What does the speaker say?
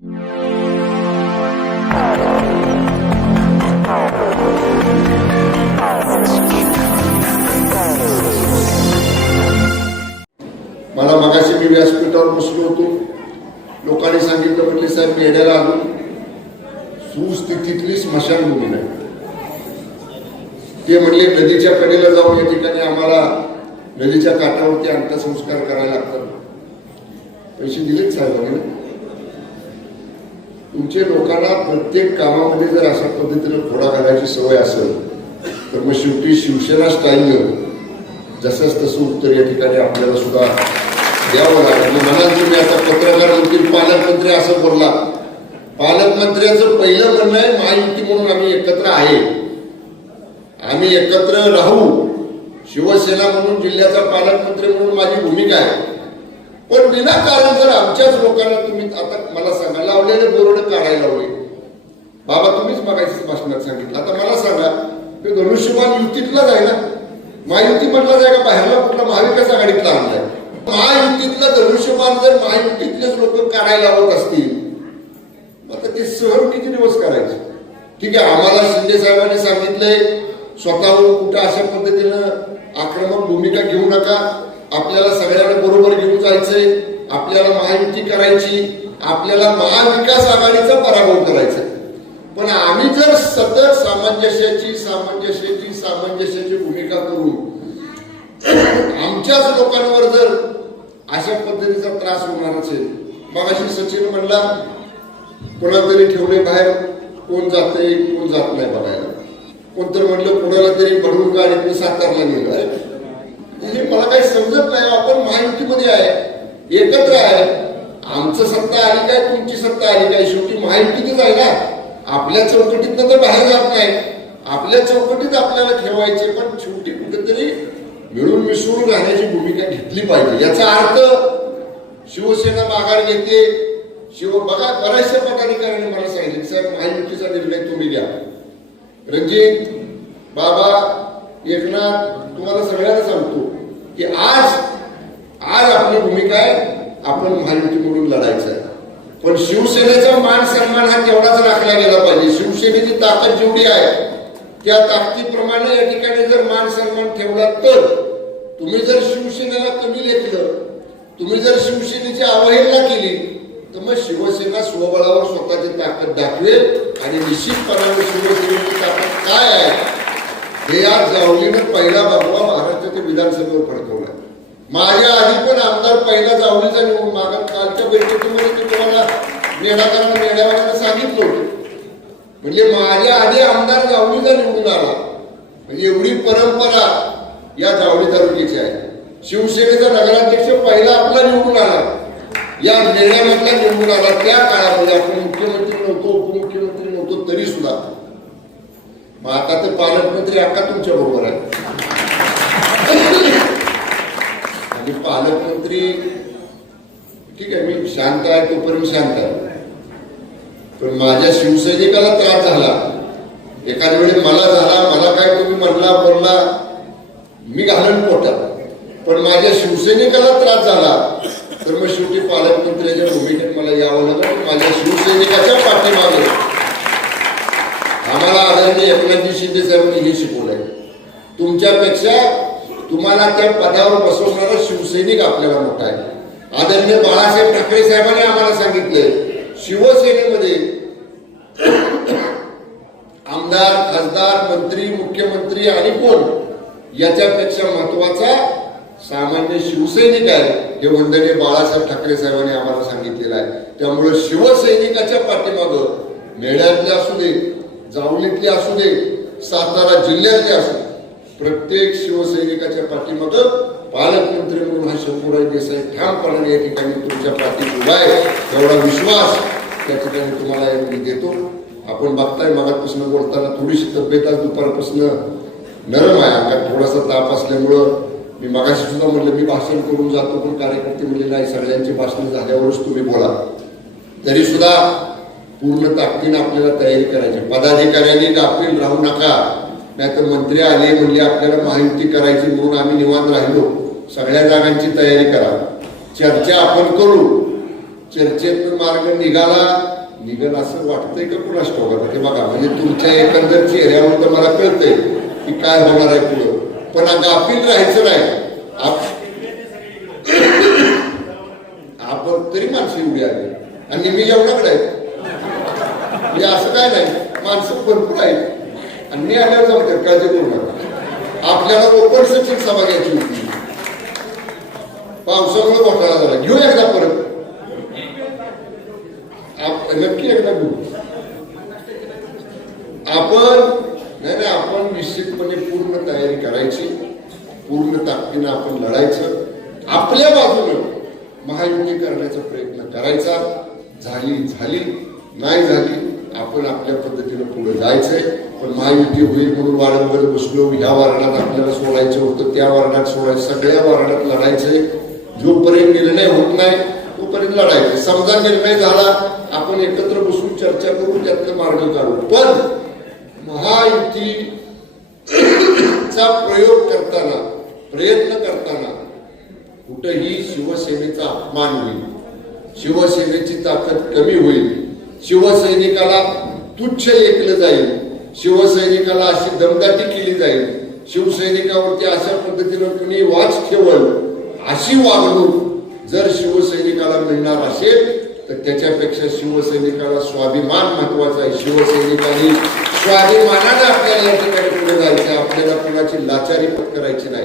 मला मगाशी मी व्यासपीठावर बसलो होतो. लोकांनी सांगितलं म्हटले साहेब येण्याला आलो. सुस्थितीतली स्मशानभूमी नाही. ते म्हणले नदीच्या कडेला जाऊन या ठिकाणी आम्हाला नदीच्या काठावरती अंत्यसंस्कार करायला लागतात. पैसे दिलेच साहेबांनी तुमचे लोकांना प्रत्येक कामामध्ये जर अशा पद्धतीनं घोडा घालायची सवय असेल तर मग शेवटी शिवसेना स्टाईलनं जसंच तसं उत्तर या ठिकाणी आपल्याला सुद्धा द्यावं लागेल. म्हणजे मग म्हणाल तुम्ही आता पत्रकार म्हणतील पालकमंत्री असं बोलला. पालकमंत्र्याचं पहिलं म्हणणं आहे महायुती म्हणून आम्ही एकत्र आहे. आम्ही एकत्र राहू. शिवसेना म्हणून जिल्ह्याचा पालकमंत्री म्हणून माझी भूमिका आहे. पण विनाकारण जर आमच्याच लोकांना तुम्ही आता मला सांगा लावलेले बोर्ड काढायला होईल बाबा तुम्हीच मागायचं भाषणात सांगितलं. आता मला सांगा ते धनुष्यबाण युतीतलाच आहे ना? महायुती म्हटलं जाय का बाहेरला? कुठला महाविकास आघाडीतला आणलाय? महायुतीतला धनुष्यबाण जर महायुतीतलेच लोक काढायला लावत असतील मग आता ते सहन किती दिवस करायचे? ठीक आहे आम्हाला शिंदे साहेबांनी सांगितलंय स्वतःहून कुठं अशा पद्धतीनं आक्रमक भूमिका घेऊ नका. आपल्याला सगळ्यांना बरोबर घेऊन जायचंय आपल्याला महायुती करायची आपल्याला महाविकास आघाडीचा पराभव करायचा आहे. पण आम्ही जर सतत सामंजस्याची सामंजस्याची सामंजस्याची भूमिका करून आमच्याच लोकांवर जर अशा पद्धतीचा त्रास होणार असेल मग अशी सचिन म्हणला कोणाला तरी ठेवले बाहेर कोण जाते कोण जात नाही बघायला कोणतर म्हटलं कोणाला तरी बडून गाडीतून सातारला गेलं अरे हे मला काही समजत नाही आपण महायुतीमध्ये आहे एकत्र आहे आमचं सत्ता आली काय तुमची सत्ता आली काय? शेवटी महायुतीतच आहे ना? आपल्या चौकटीतनं तर बाहेर जात नाही. आपल्या चौकटीत आपल्याला ठेवायचे पण शेवटी कुठेतरी मिळून मिसळून राहण्याची भूमिका घेतली पाहिजे. याचा अर्थ शिवसेना माघार घेते. शिव बघा बऱ्याचशा पदाधिकाऱ्यांनी मला सांगितलं साहेब महायुतीचा निर्णय तुम्ही घ्या. रणजित बाबा एकनाथ तुम्हाला सगळ्यांना सांगतो की आज आज आपली भूमिका आहे आपण महायुतीकडून लढायचं आहे. पण शिवसेनेचा मान सन्मान हा तेवढाच राखला गेला पाहिजे. शिवसेनेची ताकद जेवढी आहे त्या ताकदीप्रमाणे या ठिकाणी जर मान सन्मान ठेवला तर तुम्ही जर शिवसेनेला कमी लेखलं तुम्ही जर शिवसेनेची अवहेलना केली तर मग शिवसेना स्वबळावर स्वतःची ताकद दाखवेल आणि निश्चितपणाने शिवसेनेची ताकद काय आहे हे आज जावलीनं पहिला बाबा महाराष्ट्राच्या विधानसभेवर फडकवला माझ्या आधी पण आमदार पहिला जावळीचा निवडून मागा कालच्या बैठकीमध्ये ते तुम्हाला नेडाकरांना नेड्यावाल्यानं सांगितलं होतं. म्हणजे माझ्या आधी आमदार जावलीचा निवडून आला. म्हणजे एवढी परंपरा या जावळी तालुक्याची आहे. शिवसेनेचा नगराध्यक्ष पहिला आपला निवडून आला. या निर्णयामधला निवडून आला. त्या काळामध्ये आपण मुख्यमंत्री नव्हतो उपमुख्यमंत्री नव्हतो तरी सुद्धा. मग आता ते पालकमंत्री अक्का तुमच्या बरोबर आहे मी पालकमंत्री ठीक आहे मी शांत आहे तोपर्यंत शांत आहे. पण माझ्या शिवसैनिकाला त्रास झाला. एखाद्या वेळी मला झाला मला काय तुम्ही म्हणला बोलला मी घालून पोटात. पण माझ्या शिवसैनिकाला त्रास झाला. तर मग शेवटी पालकमंत्र्याच्या भूमिकेत मला यावं लागलं माझ्या शिवसैनिकाच्या पाठीमागे. आम्हाला आदरणीय एकनाथजी शिंदे साहेबांनी हे शिकवलंय. तुमच्यापेक्षा तुम्हाला त्या पदावर बसवणारा शिवसैनिक आपल्याला मोठा आहे. आदरणीय बाळासाहेब ठाकरे साहेबांनी आम्हाला सांगितलंय शिवसेनेमध्ये आमदार खासदार मंत्री मुख्यमंत्री आणि कोण याच्यापेक्षा महत्त्वाचा सामान्य शिवसैनिक आहे हे वंदनीय बाळासाहेब ठाकरे साहेबांनी आम्हाला सांगितलेलं आहे. त्यामुळे शिवसैनिकाच्या पाठीमागं मेळ्यातले असू दे जावलीतले असू दे सातारा जिल्ह्यातले असू दे प्रत्येक शिवसैनिकाच्या पाठीमागं पालकमंत्री म्हणून हा शंभूराज देसाई ठामपणाने या ठिकाणी तुमच्या पाठी उभा आहे. एवढा विश्वास त्या ठिकाणी तुम्हाला मी देतो. आपण बघताय मगापासून बोलताना थोडीशी तब्येत आज दुपारपासून नरम आहे. अंगात थोडासा ताप असल्यामुळं मी मगाशी सुद्धा म्हणलं मी भाषण करून जातो पण कार्यकर्ते म्हणले नाही सगळ्यांची भाषण झाल्यावरच तुम्ही बोला. तरी सुद्धा पूर्ण ताकदीनं आपल्याला तयारी करायची. पदाधिकाऱ्यांनी गाफील राहू नका. नाहीतर मंत्री आले म्हणजे आपल्याला महायुती करायची म्हणून आम्ही निवांत राहिलो. सगळ्या जागांची तयारी करा. चर्चा आपण करू. चर्चेत मार्ग निघाला. निघल असं वाटतंय का कुणास ठाऊक? ते बघा म्हणजे तुमच्या एकंदर चेहऱ्यावर तर मला कळतंय की काय होणार आहे पुढं. पण गाफील राहायचं नाही. आपण तरी माणसं एवढी आली. आणि मी एवढ्याकडे आहे. म्हणजे असं काय नाही. माणसं भरपूर आहेत. आणि मी आल्यावर जमते काळजी करू नका आपल्याला ओपन सचिन सभा घ्यायची होती. पावसामुळे घोटाळा झाला. घेऊ एकदा परत. नक्की एकदा घेऊ आपण नाही नाही आपण निश्चितपणे पूर्ण तयारी करायची. पूर्ण ताकदीनं आपण लढायचं. आपल्या बाजूनं महायुती करण्याचा प्रयत्न करायचा. झाली झाली. नाही झाली आपण आपल्या पद्धतीनं पुढे जायचंय. पण महायुती होईल म्हणून वारंवार बसलो. ह्या वारणात आपल्याला सोडायचं होतं त्या वारणात सोडायचं सगळ्या वारणात लढायचंय. जोपर्यंत निर्णय होत नाही तोपर्यंत लढायचं समजा निर्णय झाला आपण एकत्र बसून चर्चा करून त्यातनं मार्ग काढू. पण महायुती चा प्रयोग करताना प्रयत्न करताना कुठेही शिवसेनेचा अपमान होईल. शिवसेनेची ताकद कमी होईल. शिवसैनिकाला तुच्छ ऐकलं जाईल. शिवसैनिकाला अशी दमदाटी केली जाईल. शिवसैनिकावरती अशा पद्धतीनं कुणी वाच ठेवल अशी वागणूक जर शिवसैनिकाला मिळणार असेल तर त्याच्यापेक्षा शिवसैनिकाला स्वाभिमान महत्त्वाचा आहे. शिवसैनिकांनी स्वाभिमानाने आपल्याला या ठिकाणी पुढे जायचं आपल्याला कुणाची लाचारी पत्करायची नाही.